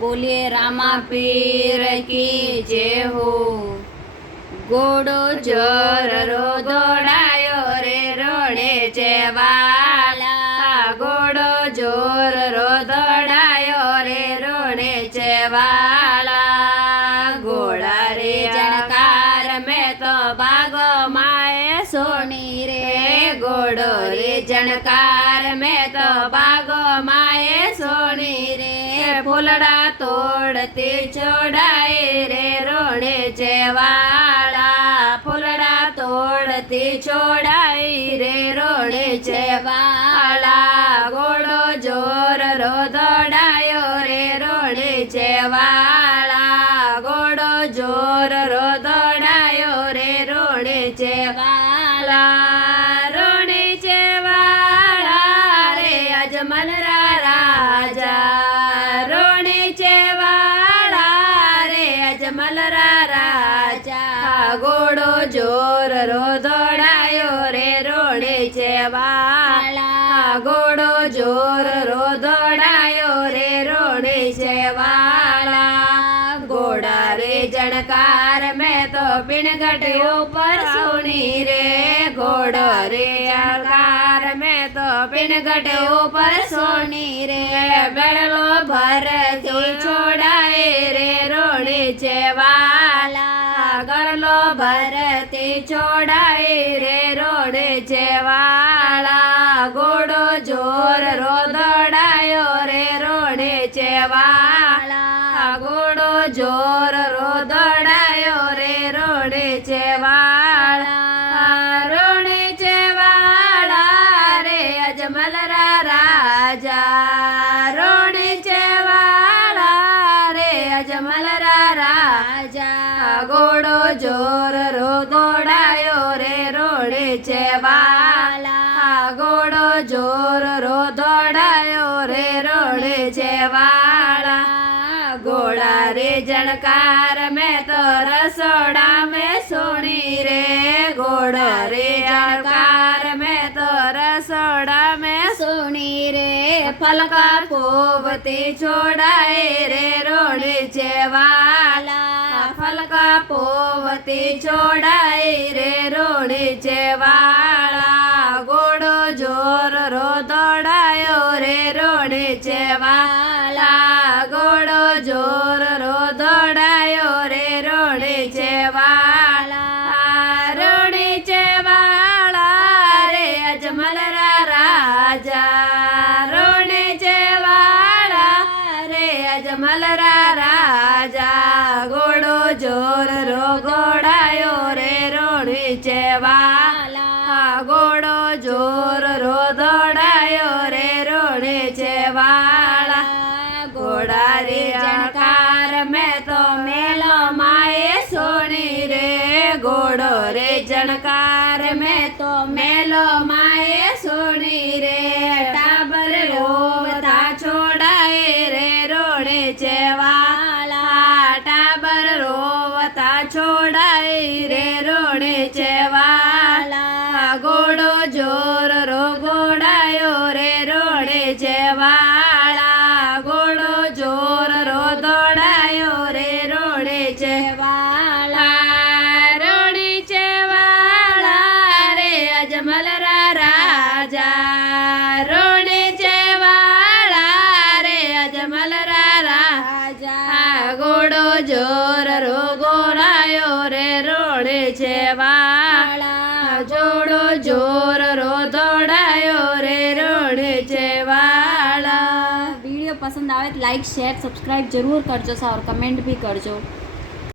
बोलिए रामा पीर की जय हो। घोड़ो जोर रो दौड़ायो रे रोड़े चेवाला। घोड़ो जोर रो दौड़ायो रे रोड़े चेवाला। घोड़ा रे जनकार में तो भागो माए सोनी रे। घोड़ो रे जनकार में तो भागो माए सोनी रे। फूलड़ा तोड़ते छोड़ाए रे रोड़े चेवाला। फूलड़ा तोड़ते छोड़ाए रे रोड़े चेवाला। घोड़ो जोर रो दौड़ायो रे रोड़े चेवाला। घोड़ो जोर रो दौड़ायो रे रोड़े चेवाला। रोड़े चेवाला रे अजमल राजा। मलरा राजा। घोड़ो जोर रो दौड़ायो रे रोड़े चेवाला। घोड़ो जोर रो दौड़ायो रे रोड़े चेवाला। घोड़ा रे जनकार में तो पिन घटे ऊपर सोनी रे। घोड़ा रे जनकार में तो पिन घटे ऊपर सोनी रे। बेड़लो भर छोड़ाए रे रोड़े चेवाला। गरलो भरती छोड़ाए रे रोड़े चेवाला। घोड़ो जोर रो दौड़ायो रे रोड़े चेवाला। घोड़ो जोर रो दौड़ायो रे रोड़े चेवाला। रोड़े चेवाला रे अजमल राजा। रोड़े चेवाला रे अजमल राजा। घोड़ो जोर रो दौड़ायो रे रोड़े चेवाला। घोड़ो जोर रो दौड़ायो रे रोड़े चेवाला। घोड़ा रे जनकार में तो रसोड़ा में सोनी रे। घोड़ा रे जनकार में तो रसोड़ा में सोनी रे। फलका पोवती छोड़ाए रे रोड़े चेवाला। फलका पोवती छोड़ाए रे रोड़े चेवाला। घोड़ो जोर रो दौड़ायो रे रोड़े चेवाला। घोड़ो जोर रो दौड़ायो रे रोड़े चेवाला। रोड़े चेवाला रे अजमल राजा। रोड़े चेवाला रे अजमल राजा। घोड़ो जोर रो दौड़ायो रे रोड़े चेवाला। घोड़ो जोर रो दौड़ायो रे रोड़े चेवाला। घोड़ा रे जनकार में तो मेलो माए सोनी रे। घोड़ो रे जनकार में तो मेलो माए सोनी रे। टाबर रोवता छोड़ाए रे रोड़े चेवाला। टाबर रोवता छोड़ाए रे रोड़े चेवाला। घोड़ो जोर रो घोड़ायो रे रोड़े चेवाला। घोड़ो जोर रो दौड़ायो रे रोड़े चेवाला। रोड़े चेवाला रे अजमल राजा। रोड़े चेवाला रे अजमल राजा। घोड़ो जोर रो घोड़ायो रे रोड़े चेवाला। जोड़ो जोर रो दौड़ायो रे रोड़े चेवाला। वीडियो पसंद आवे तो लाइक शेयर सब्सक्राइब जरूर करजो सा और कमेंट भी करजो।